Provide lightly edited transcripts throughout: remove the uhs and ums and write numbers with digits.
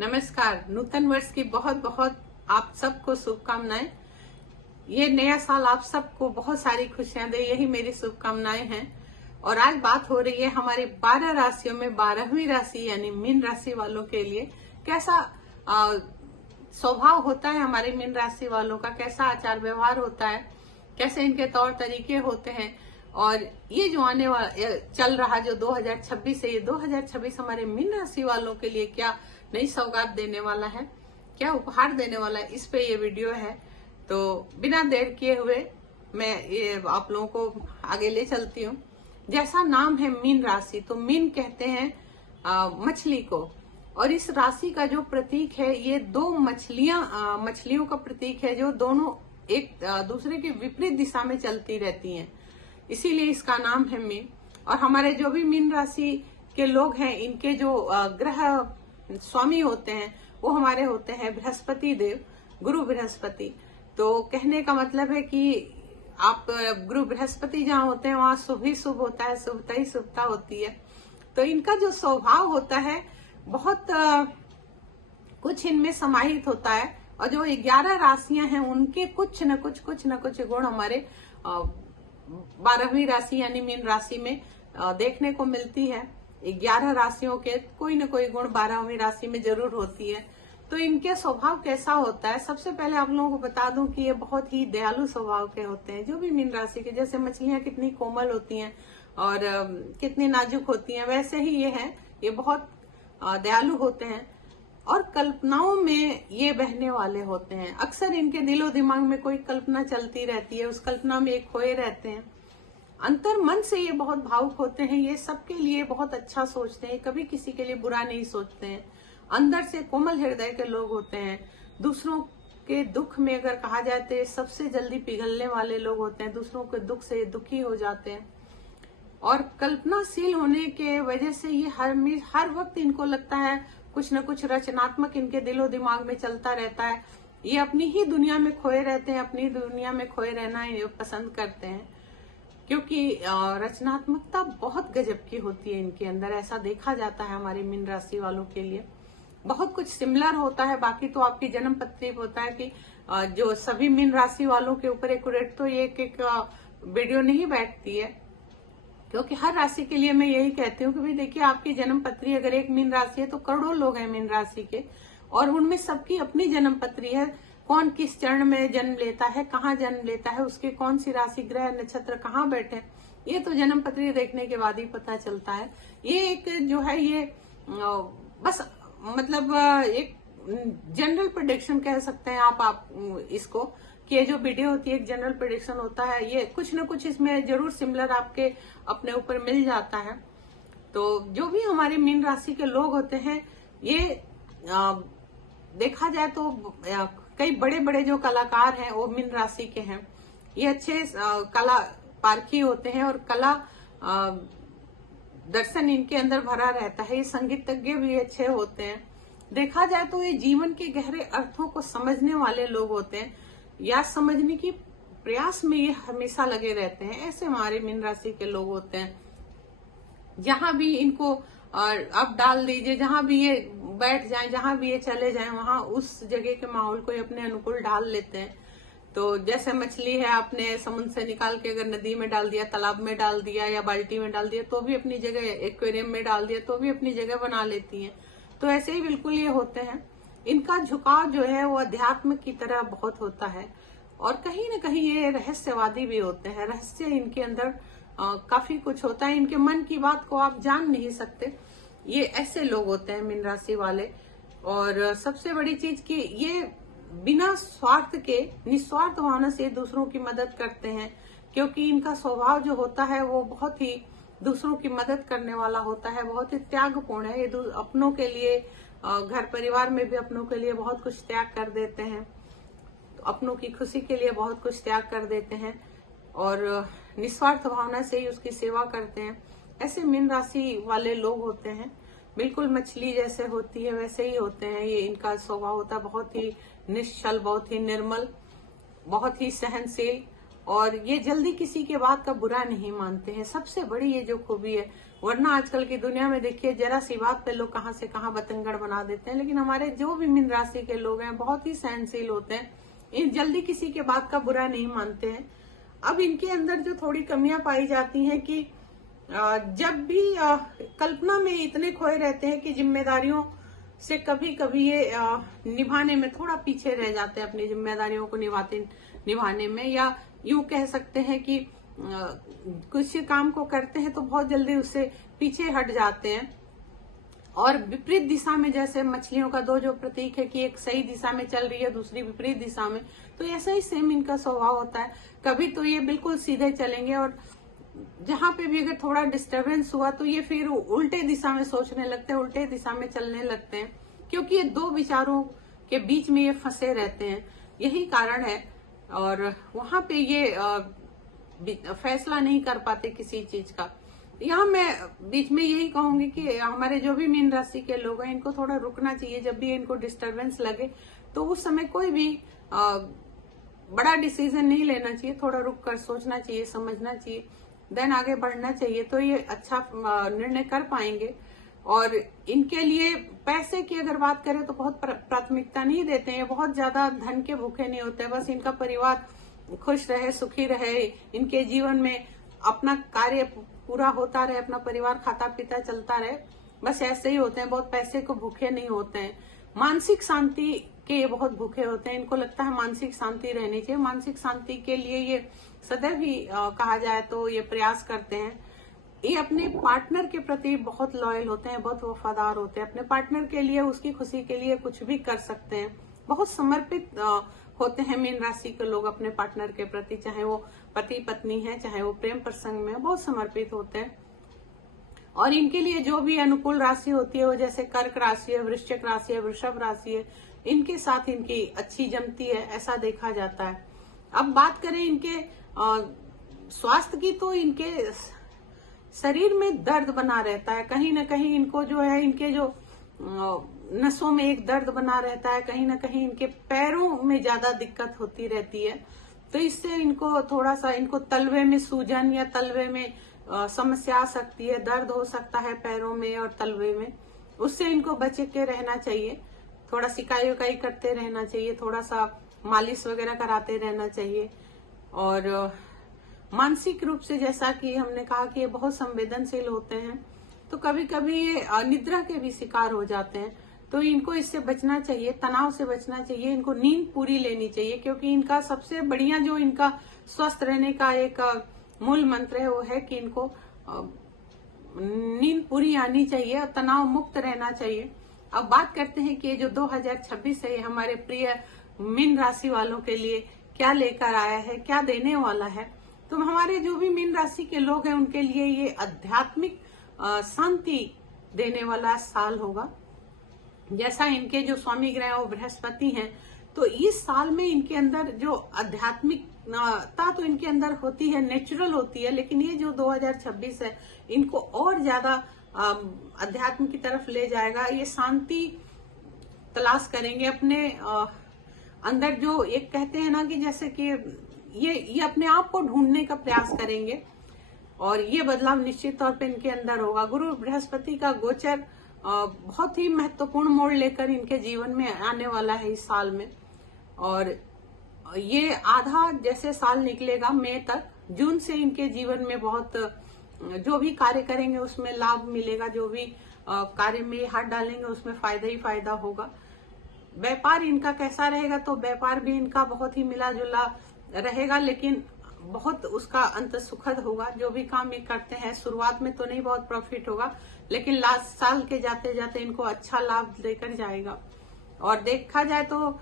नमस्कार। नूतन वर्ष की बहुत बहुत आप सबको शुभकामनाएं। ये नया साल आप सबको बहुत सारी खुशियां दे, यही मेरी शुभकामनाएं हैं। और आज बात हो रही है हमारे 12 राशियों में 12वीं राशि यानी मीन राशि वालों के लिए कैसा स्वभाव होता है, हमारे मीन राशि वालों का कैसा आचार व्यवहार होता है, कैसे इनके तौर तरीके होते हैं। और ये जो आने वाला चल रहा जो 2026 है, ये 2026 हमारे मीन राशि वालों के लिए क्या नई सौगात देने वाला है, क्या उपहार देने वाला है, इस पे ये वीडियो है। तो बिना देर किए हुए मैं ये आप लोगों को आगे ले चलती हूँ। जैसा नाम है मीन राशि, तो मीन कहते हैं मछली को, और इस राशि का जो प्रतीक है ये दो मछलियों का प्रतीक है जो दोनों एक दूसरे के विपरीत दिशा में चलती रहती हैं, इसीलिए इसका नाम है मीन। और हमारे जो भी मीन राशि के लोग हैं, इनके जो ग्रह स्वामी होते हैं वो हमारे होते हैं बृहस्पति देव, गुरु बृहस्पति। तो कहने का मतलब है कि आप गुरु बृहस्पति जहाँ होते हैं वहां शुभ ही शुभ होता है, शुभता ही शुभता होती है। तो इनका जो स्वभाव होता है बहुत कुछ इनमें समाहित होता है, और जो 11 राशियां हैं उनके कुछ न कुछ गुण हमारे 12वीं राशि यानी मीन राशि में देखने को मिलती है। 11 राशियों के कोई न कोई गुण 12वीं राशि में जरूर होती है। तो इनके स्वभाव कैसा होता है, सबसे पहले आप लोगों को बता दूं कि ये बहुत ही दयालु स्वभाव के होते हैं। जो भी मीन राशि के, जैसे मछलियां कितनी कोमल होती हैं और कितनी नाजुक होती हैं, वैसे ही ये हैं, ये बहुत दयालु होते हैं और कल्पनाओं में ये बहने वाले होते हैं। अक्सर इनके दिलो दिमाग में कोई कल्पना चलती रहती है, उस कल्पना में एक खोए रहते हैं। अंतर मन से ये बहुत भावुक होते हैं, ये सबके लिए बहुत अच्छा सोचते हैं, कभी किसी के लिए बुरा नहीं सोचते हैं। अंदर से कोमल हृदय के लोग होते हैं। दूसरों के दुख में अगर कहा जाए तो सबसे जल्दी पिघलने वाले लोग होते हैं, दूसरों के दुख से दुखी हो जाते हैं। और कल्पनाशील होने के वजह से ये हर वक्त इनको लगता है कुछ न कुछ रचनात्मक इनके दिलो दिमाग में चलता रहता है। ये अपनी ही दुनिया में खोए रहते हैं, अपनी दुनिया में खोए रहना ये पसंद करते हैं, क्योंकि रचनात्मकता बहुत गजब की होती है इनके अंदर, ऐसा देखा जाता है हमारे मीन राशि वालों के लिए। बहुत कुछ सिमिलर होता है, बाकी तो आपकी जन्म पत्री होता है कि जो सभी मीन राशि वालों के ऊपर एक्यूरेट तो ये एक वीडियो नहीं बैठती है, क्योंकि हर राशि के लिए मैं यही कहती हूँ कि भाई देखिए, आपकी जन्म पत्री अगर एक मीन राशि है तो करोड़ों लोग हैं मीन राशि के, और उनमें सबकी अपनी जन्म पत्री है। कौन किस चरण में जन्म लेता है, कहाँ जन्म लेता है, उसके कौन सी राशि ग्रह नक्षत्र कहाँ बैठे, ये तो जन्म पत्री देखने के बाद ही पता चलता है। ये एक जो है ये बस मतलब एक जनरल प्रेडिक्शन कह सकते हैं आप इसको, कि ये जो वीडियो होती है एक जनरल प्रेडिक्शन होता है। ये कुछ न कुछ इसमें जरूर सिमिलर आपके अपने ऊपर मिल जाता है। तो जो भी हमारे मीन राशि के लोग होते हैं, ये देखा जाए तो कई बड़े बड़े जो कलाकार हैं वो मीन राशि के हैं। ये अच्छे कला पारखी होते हैं और कला दर्शन इनके अंदर भरा रहता है। ये संगीतज्ञ भी अच्छे होते हैं। देखा जाए तो ये जीवन के गहरे अर्थों को समझने वाले लोग होते हैं, या समझने की प्रयास में ये हमेशा लगे रहते हैं। ऐसे हमारे मीन राशि के लोग होते हैं। जहां भी इनको अब डाल दीजिए, जहां भी ये बैठ जाएं, जहां भी ये चले जाएं, वहां उस जगह के माहौल को ये अपने अनुकूल ढाल लेते हैं। तो जैसे मछली है, आपने समुद्र से निकाल के अगर नदी में डाल दिया, तालाब में डाल दिया या बाल्टी में डाल दिया तो भी अपनी जगह, एक्वेरियम में डाल दिया तो भी अपनी जगह बना लेती हैं। तो ऐसे ही बिल्कुल ये होते हैं। इनका झुकाव जो है वो अध्यात्म की तरह बहुत होता है, और कहीं न कहीं ये रहस्यवादी भी होते हैं। रहस्य इनके अंदर काफी कुछ होता है, इनके मन की बात को आप जान नहीं सकते। ये ऐसे लोग होते हैं मीन राशि वाले। और सबसे बड़ी चीज कि ये बिना स्वार्थ के, निस्वार्थ भावना से दूसरों की मदद करते हैं, क्योंकि इनका स्वभाव जो होता है वो बहुत ही दूसरों की मदद करने वाला होता है, बहुत ही त्यागपूर्ण है। ये अपनों के लिए, घर परिवार में भी अपनों के लिए बहुत कुछ त्याग कर देते हैं, तो अपनों की खुशी के लिए बहुत कुछ त्याग कर देते हैं और निस्वार्थ भावना से ही उसकी सेवा करते हैं। ऐसे मीन राशि वाले लोग होते हैं। बिल्कुल मछली जैसे होती है वैसे ही होते हैं। ये इनका स्वभाव होता है बहुत ही निश्चल, बहुत ही निर्मल, बहुत ही सहनशील, और ये जल्दी किसी के बात का बुरा नहीं मानते हैं। सबसे बड़ी ये जो खूबी है, वरना आजकल की दुनिया में देखिए जरा सी बात पे लोग कहाँ से कहाँ बतंगड़ बना देते हैं। लेकिन हमारे जो भी मीन राशि के लोग हैं बहुत ही सहनशील होते हैं, इन जल्दी किसी के बात का बुरा नहीं मानते हैं। अब इनके अंदर जो थोड़ी कमियां पाई जाती हैं कि जब भी कल्पना में इतने खोए रहते हैं कि जिम्मेदारियों से कभी कभी ये निभाने में थोड़ा पीछे रह जाते हैं, अपनी जिम्मेदारियों को निभाने में, या यूं कह सकते हैं कि कुछ काम को करते हैं तो बहुत जल्दी उससे पीछे हट जाते हैं। और विपरीत दिशा में, जैसे मछलियों का दो जो प्रतीक है कि एक सही दिशा में चल रही है, दूसरी विपरीत दिशा में, तो ऐसा ही सेम इनका स्वभाव होता है। कभी तो ये बिल्कुल सीधे चलेंगे और जहां पे भी अगर थोड़ा डिस्टरबेंस हुआ तो ये फिर उल्टे दिशा में सोचने लगते हैं, उल्टे दिशा में चलने लगते हैं, क्योंकि ये दो विचारों के बीच में ये फंसे रहते हैं, यही कारण है। और वहां पे ये फैसला नहीं कर पाते किसी चीज का। यहाँ मैं बीच में यही कहूंगी कि हमारे जो भी मीन राशि के लोग हैं इनको थोड़ा रुकना चाहिए। जब भी इनको डिस्टरबेंस लगे तो उस समय कोई भी बड़ा डिसीजन नहीं लेना चाहिए, थोड़ा रुक कर सोचना चाहिए, समझना चाहिए, देन आगे बढ़ना चाहिए, तो ये अच्छा निर्णय कर पाएंगे। और इनके लिए पैसे की अगर बात करें तो बहुत प्राथमिकता नहीं देते हैं, बहुत ज्यादा धन के भूखे नहीं होते, बस इनका परिवार खुश रहे, सुखी रहे, इनके जीवन में अपना कार्य पूरा होता रहे, अपना परिवार खाता पीता चलता रहे, बस ऐसे ही होते हैं। बहुत पैसे को भूखे नहीं होते हैं। मानसिक शांति के ये बहुत भूखे होते हैं, इनको लगता है मानसिक शांति रहनी चाहिए। मानसिक शांति के लिए ये सदैव ही कहा जाए तो ये प्रयास करते हैं। ये अपने पार्टनर के प्रति बहुत लॉयल होते हैं, बहुत वफादार होते हैं, अपने पार्टनर के लिए, उसकी खुशी के लिए कुछ भी कर सकते हैं। बहुत समर्पित होते हैं मीन राशि के लोग अपने पार्टनर के प्रति, चाहे वो पति पत्नी है, चाहे वो प्रेम प्रसंग में, बहुत समर्पित होते हैं। और इनके लिए जो भी अनुकूल राशि होती है वो जैसे कर्क राशि है, वृश्चिक राशि है, वृषभ राशि है, इनके साथ इनकी अच्छी जमती है, ऐसा देखा जाता है। अब बात करें इनके स्वास्थ्य की, तो इनके शरीर में दर्द बना रहता है, कहीं ना कहीं इनको जो है, इनके जो नसों में एक दर्द बना रहता है, कहीं ना कहीं इनके पैरों में ज्यादा दिक्कत होती रहती है। तो इससे इनको थोड़ा सा, इनको तलवे में सूजन या तलवे में समस्या आ सकती है, दर्द हो सकता है पैरों में और तलवे में, उससे इनको बच के रहना चाहिए। थोड़ा सिकाई उकाई करते रहना चाहिए, थोड़ा सा मालिश वगैरह कराते रहना चाहिए। और मानसिक रूप से, जैसा कि हमने कहा कि ये बहुत संवेदनशील होते हैं, तो कभी कभी ये निद्रा के भी शिकार हो जाते हैं, तो इनको इससे बचना चाहिए, तनाव से बचना चाहिए, इनको नींद पूरी लेनी चाहिए, क्योंकि इनका सबसे बढ़िया जो इनका स्वस्थ रहने का एक मूल मंत्र है वो है कि इनको नींद पूरी आनी चाहिए और तनाव मुक्त रहना चाहिए। अब बात करते हैं कि ये जो 2026 है ये हमारे प्रिय मीन राशि वालों के लिए क्या लेकर आया है, क्या देने वाला है। तो हमारे जो भी मीन राशि के लोग हैं उनके लिए ये आध्यात्मिक शांति देने वाला साल होगा। जैसा इनके जो स्वामी ग्रह वो बृहस्पति हैं, तो इस साल में इनके अंदर जो आध्यात्मिकता तो इनके अंदर होती है, नेचुरल होती है, लेकिन ये जो 2026 है इनको और ज्यादा अध्यात्म की तरफ ले जाएगा। ये शांति तलाश करेंगे अपने अंदर, जो एक कहते हैं ना कि जैसे कि ये अपने आप को ढूंढने का प्रयास करेंगे, और ये बदलाव निश्चित तौर पे इनके अंदर होगा। गुरु बृहस्पति का गोचर बहुत ही महत्वपूर्ण मोड़ लेकर इनके जीवन में आने वाला है इस साल में। और ये आधा जैसे साल निकलेगा मई तक, जून से इनके जीवन में बहुत जो भी कार्य करेंगे उसमें लाभ मिलेगा, जो भी कार्य में हाथ डालेंगे उसमें फायदा ही फायदा होगा। व्यापार इनका कैसा रहेगा, तो व्यापार भी इनका बहुत ही मिला जुला रहेगा, लेकिन बहुत उसका अंत सुखद होगा। जो भी काम ये करते हैं शुरुआत में तो नहीं बहुत प्रॉफिट होगा, लेकिन लास्ट साल के जाते जाते इनको अच्छा लाभ देकर जाएगा। और देखा जाए तो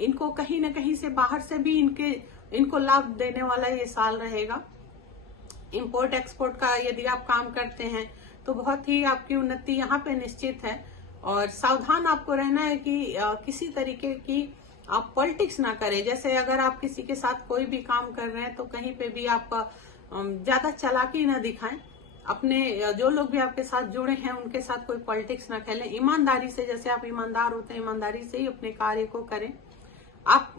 इनको कहीं न कहीं से बाहर से भी इनको लाभ देने वाला ये साल रहेगा। इंपोर्ट एक्सपोर्ट का यदि आप काम करते हैं तो बहुत ही आपकी उन्नति यहाँ पे निश्चित है। और सावधान आपको रहना है कि किसी तरीके की आप पॉलिटिक्स ना करें। जैसे अगर आप किसी के साथ कोई भी काम कर रहे हैं तो कहीं पे भी आप ज्यादा चालाकी ना दिखाएं। अपने जो लोग भी आपके साथ जुड़े हैं उनके साथ कोई पॉलिटिक्स ना खेलें। ईमानदारी से, जैसे आप ईमानदार होते हैं, ईमानदारी से ही अपने कार्य को करें। आप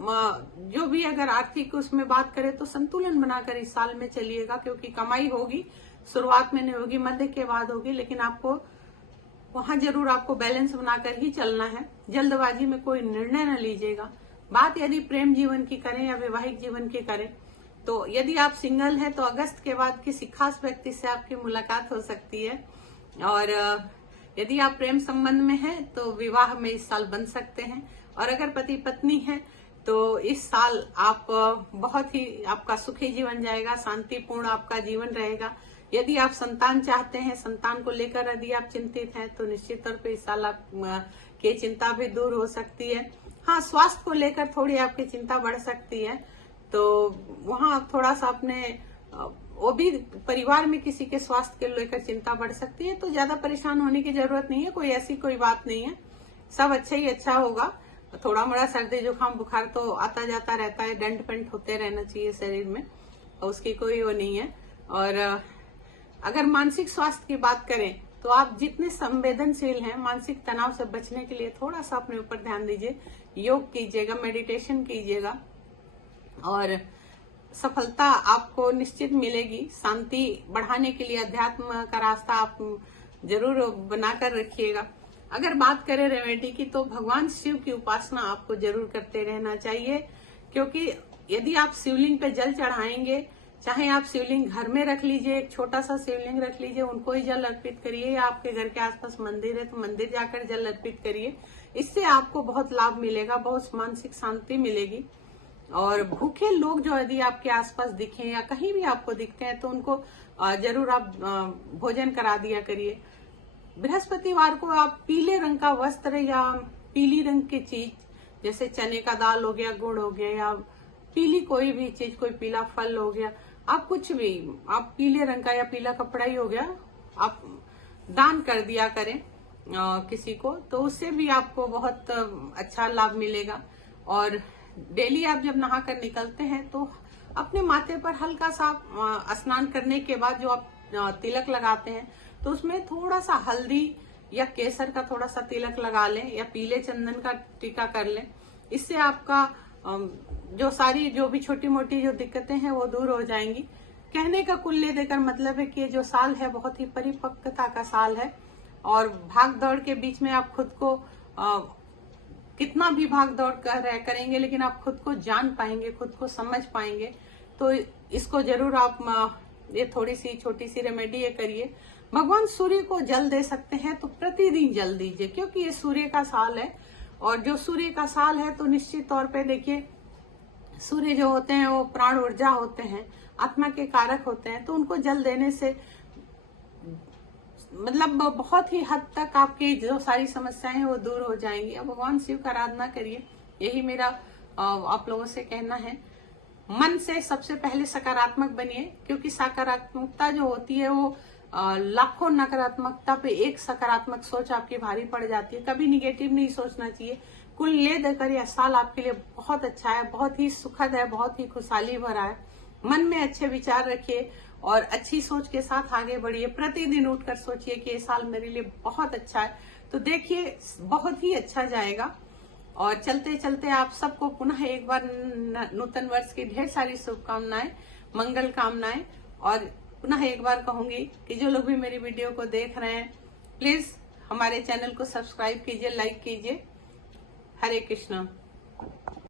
जो भी अगर आर्थिक उसमें बात करें तो संतुलन बनाकर इस साल में चलिएगा, क्योंकि कमाई होगी, शुरुआत में नहीं होगी, मध्य के बाद होगी, लेकिन आपको वहां जरूर आपको बैलेंस बनाकर ही चलना है। जल्दबाजी में कोई निर्णय न लीजिएगा। बात यदि प्रेम जीवन की करें या वैवाहिक जीवन की करें, तो यदि आप सिंगल हैं तो अगस्त के बाद किसी खास व्यक्ति से आपकी मुलाकात हो सकती है। और यदि आप प्रेम संबंध में हैं तो विवाह में इस साल बन सकते हैं। और अगर पति पत्नी हैं तो इस साल आप बहुत ही आपका सुखी जीवन जाएगा, शांतिपूर्ण आपका जीवन रहेगा। यदि आप संतान चाहते हैं, संतान को लेकर यदि आप चिंतित हैं तो निश्चित तौर पे इस साल आप की चिंता भी दूर हो सकती है। हाँ, स्वास्थ्य को लेकर थोड़ी आपकी चिंता बढ़ सकती है, तो वहां आप थोड़ा सा अपने वो भी परिवार में किसी के स्वास्थ्य के लेकर चिंता बढ़ सकती है, तो ज्यादा परेशान होने की जरूरत नहीं है। कोई ऐसी कोई बात नहीं है, सब अच्छा ही अच्छा होगा। थोड़ा मोड़ा सर्दी जुकाम बुखार तो आता जाता रहता है, डंड पेंट होते रहना चाहिए शरीर में, उसकी कोई वो नहीं है। और अगर मानसिक स्वास्थ्य की बात करें तो आप जितने संवेदनशील हैं, मानसिक तनाव से बचने के लिए थोड़ा सा अपने ऊपर ध्यान दीजिए, योग कीजिएगा, मेडिटेशन कीजिएगा और सफलता आपको निश्चित मिलेगी। शांति बढ़ाने के लिए अध्यात्म का रास्ता आप जरूर बनाकर रखिएगा। अगर बात करें रेमेडी की, तो भगवान शिव की उपासना आपको जरूर करते रहना चाहिए, क्योंकि यदि आप शिवलिंग पे जल चढ़ाएंगे, चाहे आप शिवलिंग घर में रख लीजिए, एक छोटा सा शिवलिंग रख लीजिए, उनको ही जल अर्पित करिए, या आपके घर के आसपास मंदिर है तो मंदिर जाकर जल अर्पित करिए। इससे आपको बहुत लाभ मिलेगा, बहुत मानसिक शांति मिलेगी। और भूखे लोग जो यदि आपके आसपास दिखें या कहीं भी आपको दिखते हैं तो उनको जरूर आप भोजन करा दिया करिए। बृहस्पतिवार को आप पीले रंग का वस्त्र या पीली रंग की चीज, जैसे चने का दाल हो गया, गुड़ हो गया, या पीली कोई भी चीज, कोई पीला फल हो गया, आप कुछ भी, आप पीले रंग का या पीला कपड़ा ही हो गया, आप दान कर दिया करें किसी को, तो उससे भी आपको बहुत अच्छा लाभ मिलेगा। और डेली आप जब नहाकर निकलते हैं तो अपने माथे पर हल्का सा स्नान करने के बाद जो आप तिलक लगाते हैं तो उसमें थोड़ा सा हल्दी या केसर का थोड़ा सा तिलक लगा लें, या पीले चंदन का टीका कर लें। इससे आपका जो भी छोटी मोटी जो दिक्कतें हैं वो दूर हो जाएंगी। कहने का कुल देकर मतलब है कि जो साल है बहुत ही परिपक्वता का साल है, और भाग दौड़ के बीच में आप खुद को कितना भी भाग दौड़ करेंगे, लेकिन आप खुद को जान पाएंगे, खुद को समझ पाएंगे। तो इसको जरूर आप ये थोड़ी सी छोटी सी रेमेडी ये करिए। भगवान सूर्य को जल दे सकते हैं तो प्रतिदिन जल दीजिए, क्योंकि ये सूर्य का साल है, और जो सूर्य का साल है तो निश्चित तौर पे देखिए, सूर्य जो होते हैं वो प्राण ऊर्जा होते हैं, आत्मा के कारक होते हैं, तो उनको जल देने से मतलब बहुत ही हद तक आपकी जो सारी समस्याएं हैं वो दूर हो जाएंगी। अब भगवान शिव का आराधना करिए, यही मेरा आप लोगों से कहना है। मन से सबसे पहले सकारात्मक बनिए, क्योंकि सकारात्मकता जो होती है वो लाखों नकारात्मकता पे एक सकारात्मक सोच आपकी भारी पड़ जाती है। कभी निगेटिव नहीं सोचना चाहिए। कुल ले देकर यह साल आपके लिए बहुत अच्छा है, बहुत ही सुखद है, बहुत ही खुशहाली भरा है। मन में अच्छे विचार रखिए और अच्छी सोच के साथ आगे बढ़िए। प्रतिदिन उठकर सोचिए कि ये साल मेरे लिए बहुत अच्छा है, तो देखिए बहुत ही अच्छा जाएगा। और चलते चलते आप सबको पुनः एक बार नूतन वर्ष की ढेर सारी शुभकामनाएं, मंगल कामनाएं। और पुनः एक बार कहूंगी कि जो लोग भी मेरी वीडियो को देख रहे हैं, प्लीज हमारे चैनल को सब्सक्राइब कीजिए, लाइक कीजिए। हरे कृष्णा।